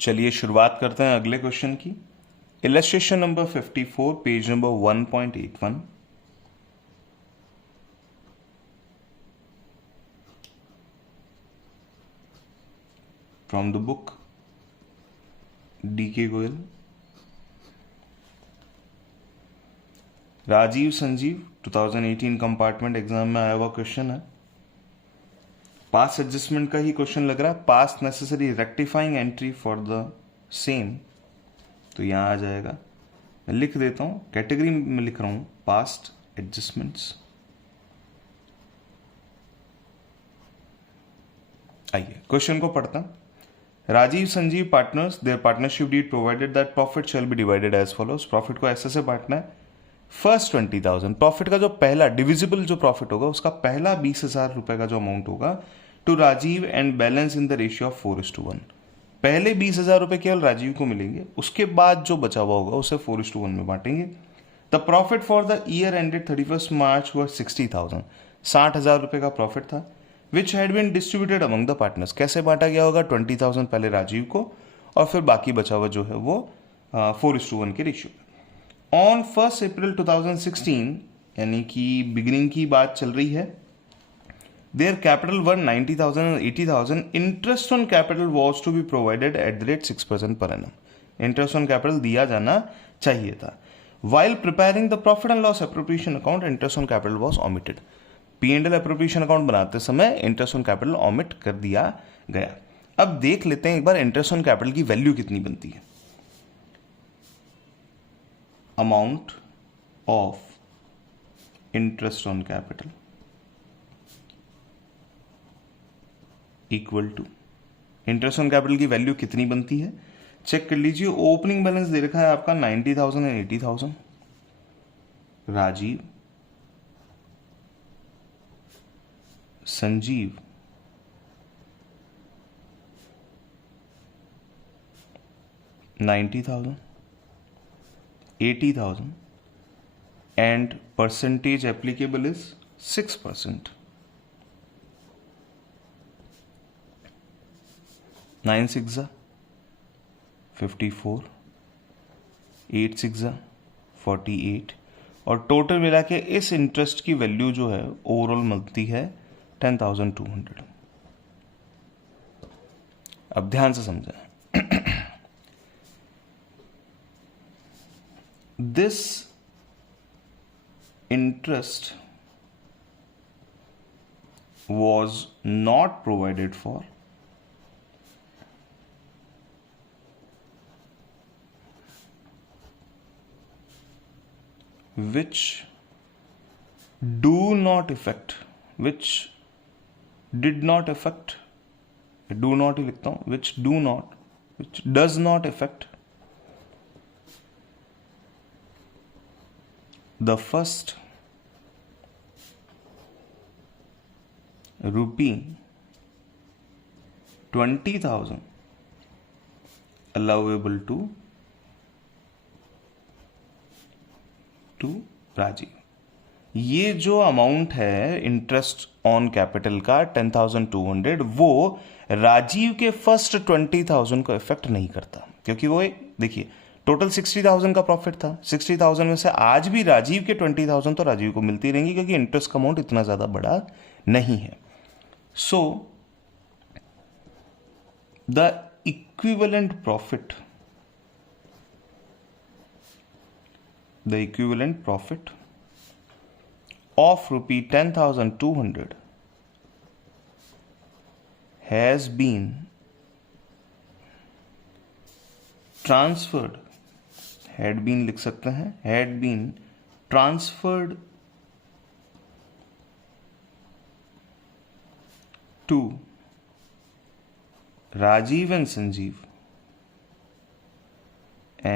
चलिए शुरुआत करते हैं अगले क्वेश्चन की। Illustration number 54, page number 1.81। From the book D K. Goyal. Rajeev Sanjeev 2018 compartment exam में आया हुआ क्वेश्चन है। पास एडजस्टमेंट का ही क्वेश्चन लग रहा है। पास necessary rectifying entry for the same, तो यहां आ जाएगा। मैं लिख देता हूं, कैटेगरी में लिख रहा हूं पास्ट एडजस्टमेंट्स। आइए क्वेश्चन को पढ़ता हूं। Rajeev Sanjeev partners, there partnership deed provided that profit shall be divided as follows. Profit को ऐसे से बांटना है। फर्स्ट 20,000 प्रॉफिट का जो पहला डिविजिबल जो प्रॉफिट होगा उसका पहला 20,000 रुपए का जो अमाउंट होगा to Rajeev and balance in the ratio of 4:1। पहले 20,000 रुपए केवल राजीव को मिलेंगे, उसके बाद जो बचा हुआ होगा उसे 4:1 में बांटेंगे। The profit for the year ended 31 March was 60,000। 60,000 रुपए का प्रॉफिट था, which had been distributed among the partners. कैसे बांटा गया होगा? 20,000 पहले राजीव को और फिर बाकी बचा हुआ जो है वो 4:1 के रेशियो में। ऑन 1 अप्रैल 2016, यानी कि बिगिनिंग की बात चल रही है, there capital were 90,000 and 80,000। Interest on capital was to be provided at the rate 6% per annum. Interest on capital दिया जाना चाहिए था। While preparing the profit and loss appropriation account, interest on capital was omitted. P&L appropriation account बनाते समय interest on capital omit कर दिया गया। अब देख लेते हैं एक बार इंटरेस्ट ऑन कैपिटल की वैल्यू कितनी बनती है। Amount of interest on capital equal to interest on capital की वैल्यू कितनी बनती है चेक कर लीजिए। ओपनिंग बैलेंस दे रखा है आपका 90,000 and 80,000। Rajiv Sanjeev $90,000 $80,000 and percentage applicable is 6%। 9 6 54, 8 6 48 और टोटल मिला के इस इंटरेस्ट की वैल्यू जो है ओवरऑल मिलती है 10,200। अब ध्यान से समझें। This interest was not provided for which do not affect, which did not affect, do not ही लिखता हूं, which do not, which does not affect the first rupee 20,000 allowable to Rajiv. ये जो अमाउंट है इंटरेस्ट ऑन कैपिटल का 10,200, वो राजीव के first 20,000 को effect नहीं करता, क्योंकि वो देखिए टोटल 60,000 का प्रॉफिट था। 60,000 में से आज भी राजीव के 20,000 तो राजीव को मिलती रहेंगी, क्योंकि इंटरेस्ट का अमाउंट इतना ज्यादा बड़ा नहीं है। So the equivalent profit, the equivalent profit of rupee 10,200 has been transferred, had been लिख सकते हैं, had been transferred to Rajiv and Sanjeev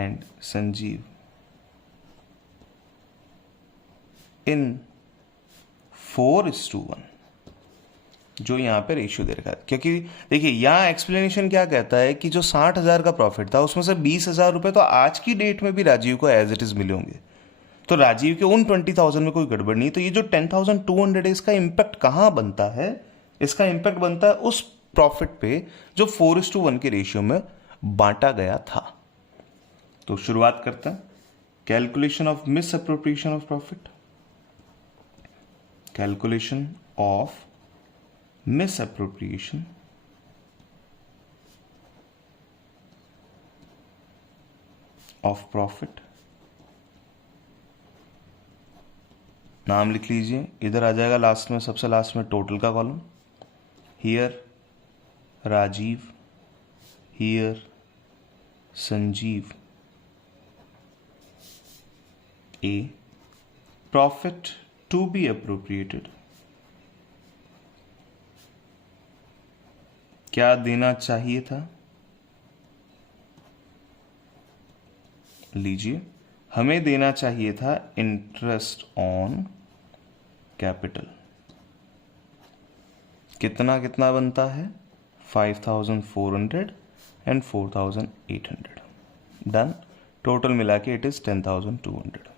and Sanjeev इन 4:1, जो यहां पे रेशियो दे रखा है। क्योंकि देखिए यहां एक्सप्लेनेशन क्या कहता है कि जो 60,000 का प्रॉफिट था उसमें से 20,000 रुपए तो आज की डेट में भी राजीव को एज इट इज मिले होंगे, तो राजीव के उन 20,000 में कोई गड़बड़ नहीं। तो ये जो 10,200 है इसका इंपैक्ट कहां बनता है? इसका इंपैक्ट बनता है उस प्रॉफिट पे जो 4:1 के रेशियो में बांटा गया था। तो शुरुआत करते हैं। Calculation of miss appropriation of profit. Calculation of miss appropriation of profit. नाम लिख लीजिए, इधर आ जाएगा लास्ट में, सबसे लास्ट में टोटल का column. Here Rajeev, here Sanjeev. A profit to be appropriated. क्या देना चाहिए था? लीजिए, हमें देना चाहिए था इंटरेस्ट ऑन कैपिटल। कितना कितना बनता है? 5,400 एंड 4,800। डन। टोटल मिला के it is 10,200।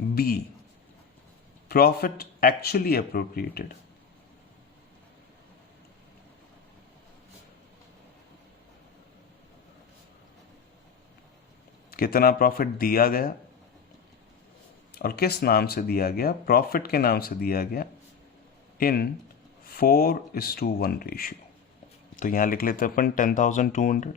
B profit actually appropriated. कितना प्रॉफिट दिया गया और किस नाम से दिया गया? प्रॉफिट के नाम से दिया गया इन 4:1 रेशियो। तो यहां लिख लेते अपन 10,200।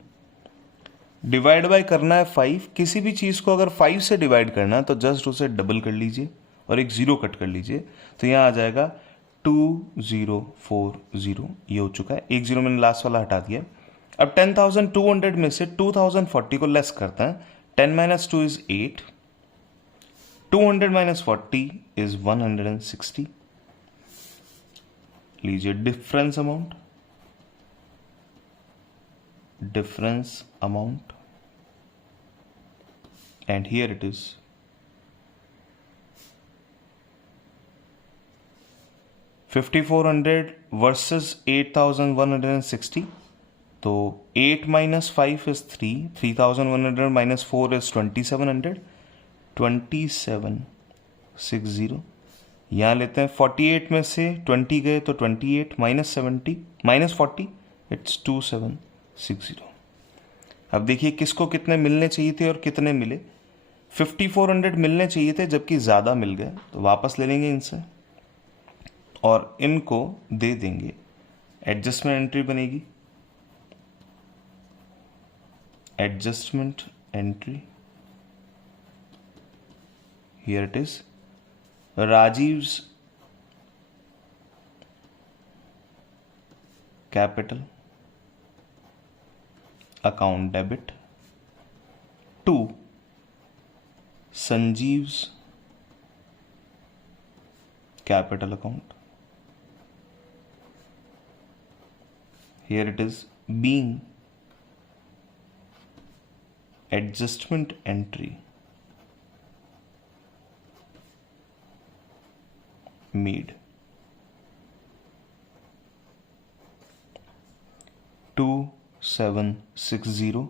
डिवाइड बाय करना है 5। किसी भी चीज को अगर 5 से डिवाइड करना है तो जस्ट उसे डबल कर लीजिए और एक जीरो कट कर लीजिए। तो यहां आ जाएगा 2040। ये हो चुका है। एक जीरो मैंने लास्ट वाला हटा दिया। अब 10,200 में से 2,040 को लेस करते हैं। 10 - 2 is 8. 200 - 40 is 160. लीजिए difference amount. And here it is 5,400 versus 8,160। तो 8 - 5 is 3, 3,100 - 4 is 2,700, 2,760। यहाँ लेते हैं 48 में से 20 गए तो 28 -70 -40 इट्स 2,760। अब देखिए किसको कितने मिलने चाहिए थे और कितने मिले। 5,400 मिलने चाहिए थे जबकि ज़्यादा मिल गए, तो वापस ले लेंगे इनसे और इनको दे देंगे। एडजस्टमेंट एंट्री बनेगी। Adjustment entry. Here it is. Rajiv's capital account debit to Sanjeev's capital account. Here it is being adjustment entry made. 2,760,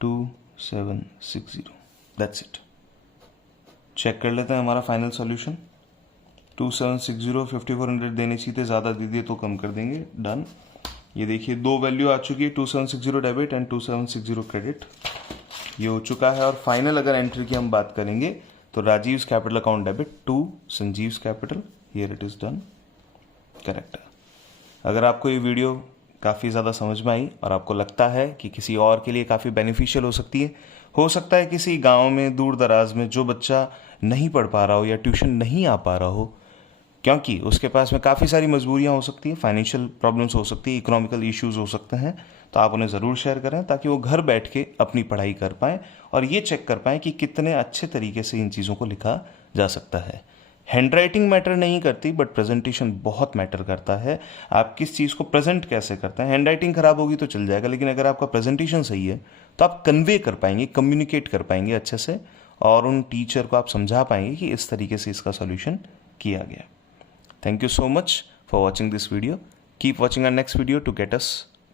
2,760। That's it. Check कर लेते हैं हमारा फाइनल सॉल्यूशन। 2,760, 5,400 देने चाहिए थे, ज़्यादा दे दिए तो कम कर देंगे। डन। ये देखिए दो वैल्यू आ चुकी है, 2,760 डेबिट एंड 2,760 क्रेडिट। ये हो चुका है। और फाइनल अगर एंट्री की हम बात करेंगे तो Rajiv's capital account debit to Sanjeev's capital. Here it is done. Correct है। अगर आपको ये वीडियो काफ़ी ज़्यादा समझ में आई और आपको लगता है कि किसी और के लिए काफ़ी बेनिफिशियल हो सकती है, हो सकता है किसी गांव में दूर दराज में जो बच्चा नहीं पढ़ पा रहा हो या ट्यूशन नहीं आ पा रहा हो, क्योंकि उसके पास में काफ़ी सारी मजबूरियां हो सकती है, फाइनेंशियल प्रॉब्लम्स हो सकती है, इकोनॉमिकल इश्यूज हो सकते हैं, तो आप उन्हें ज़रूर शेयर करें ताकि वो घर बैठ के अपनी पढ़ाई कर पाएँ और ये चेक कर पाएँ कि कितने अच्छे तरीके से इन चीज़ों को लिखा जा सकता है। हैंड राइटिंग मैटर नहीं करती, बट प्रेजेंटेशन बहुत मैटर करता है। आप किस चीज़ को प्रेजेंट कैसे करते हैं। हैंड राइटिंग खराब होगी तो चल जाएगा, लेकिन अगर आपका प्रेजेंटेशन सही है तो आप कन्वे कर पाएंगे, कम्युनिकेट कर पाएंगे अच्छे से, और उन टीचर को आप समझा पाएंगे कि इस तरीके से इसका सॉल्यूशन किया गया। Thank you so much for watching this video. Keep watching our next video to get us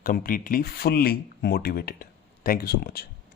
completely, fully motivated. Thank you so much.